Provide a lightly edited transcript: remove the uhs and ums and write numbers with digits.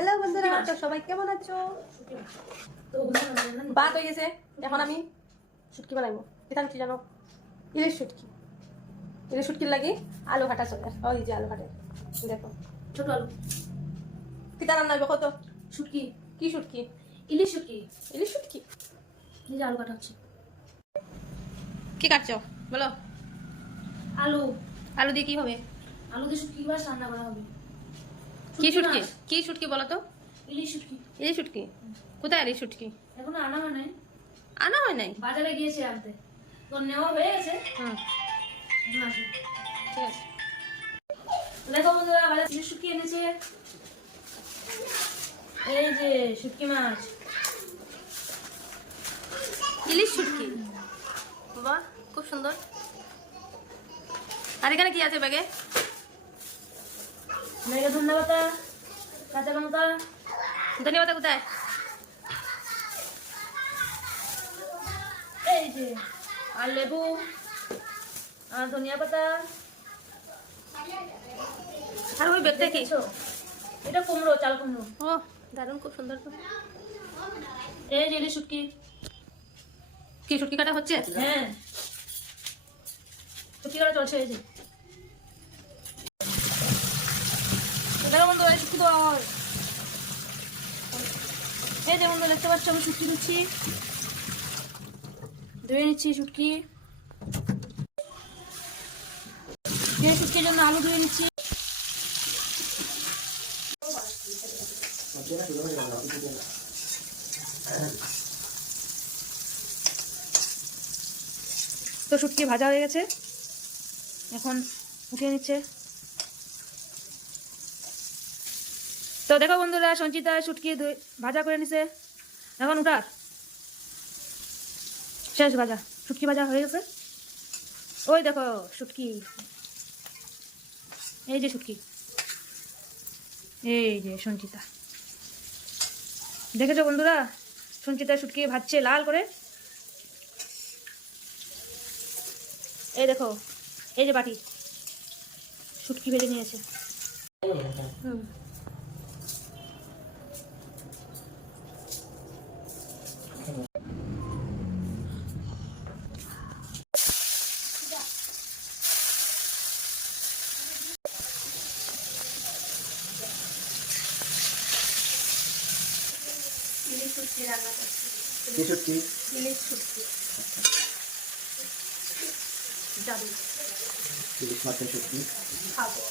Hello বন্ধুরা, তো সবাই কেমন আছো? ভাত হয়ে গেছে, এখন আমি শুটকি বানাবো। এটা কি জানো? ইলিশ শুটকি। ইলিশ শুটকির লাগে আলু কাটা চলে। ওই যে আলু কাটে, দেখো ছোট আলু কিতা রান্না হবে কত? শুটকি, কি শুটকি? ইলিশ শুটকি। ইলিশ শুটকি। এই যে আলু কাটা হচ্ছে। কি কাটছো বলো? আলু আলু দিয়ে কি হবে? আলু দিয়ে শুটকি মাছ রান্না করা হবে। কি শুটকি? কি শুটকি বলো তো? ইলিশ শুটকি। ইলিশ শুটকি কোথায়? ইলিশ শুটকি এখনো আনা হয় নাই, আনা হয় নাই। বাজারে গিয়েছে আনতে, তো নেওয়া হয়ে গেছে। হুম, এখন আসবে। ঠিক আছে। দেখো বন্ধুরা, বাজার ইলিশ শুটকি এনেছে। এই যে শুটকি মাছ, ইলিশ শুটকি, বাহ খুব সুন্দর। আর এখানে কি আছে ব্যাগে? মেঘে ধন্যা পাতা, কাঁচা লঙ্কা, ধন্যবাদ। কোথায়? এই যে আর লেবু আর ধনিয়া পাতা। আর ওই ব্যাগটা কি? দেখেছো? এটা কুমড়ো, চাল কুমড়ো। ও দারুণ, খুব সুন্দর তো। এই যে ইলিশ শুটকি। কি শুটকি কাটা হচ্ছে? হ্যাঁ, শুটকি কাটা চলছে। এই যে দেখো বন্ধুরা, এই শুটকি দেওয়া হয়। এই যে বন্ধু দেখতে পাচ্ছ, আমি শুটকি দিচ্ছি, ধুয়ে নিচ্ছি শুটকি। এই শুটকির জন্য আলু ধুয়ে নিচ্ছি। তো শুটকি ভাজা হয়ে গেছে, এখন উঠিয়ে নিচ্ছে। তো দেখো বন্ধুরা, সঞ্চিতা শুটকি ভাজা করে নিছে, এখন উঠার শেষ। ভাজা শুটকি ভাজা হয়ে গেছে। ওই দেখো শুটকি, এই যে শুটকি, এই যে সঞ্চিতা। দেখেছো বন্ধুরা, সঞ্চিতা শুটকি ভাজছে লাল করে। এই দেখো, এই যে বাটি শুটকি ভেজে নিয়েছে। হুম, ইলিশ শুটকি রান্না করছি। কি শুটকি? ইলিশ শুটকি যাবে, ইলিশ মাছের শুটকি। খাবো।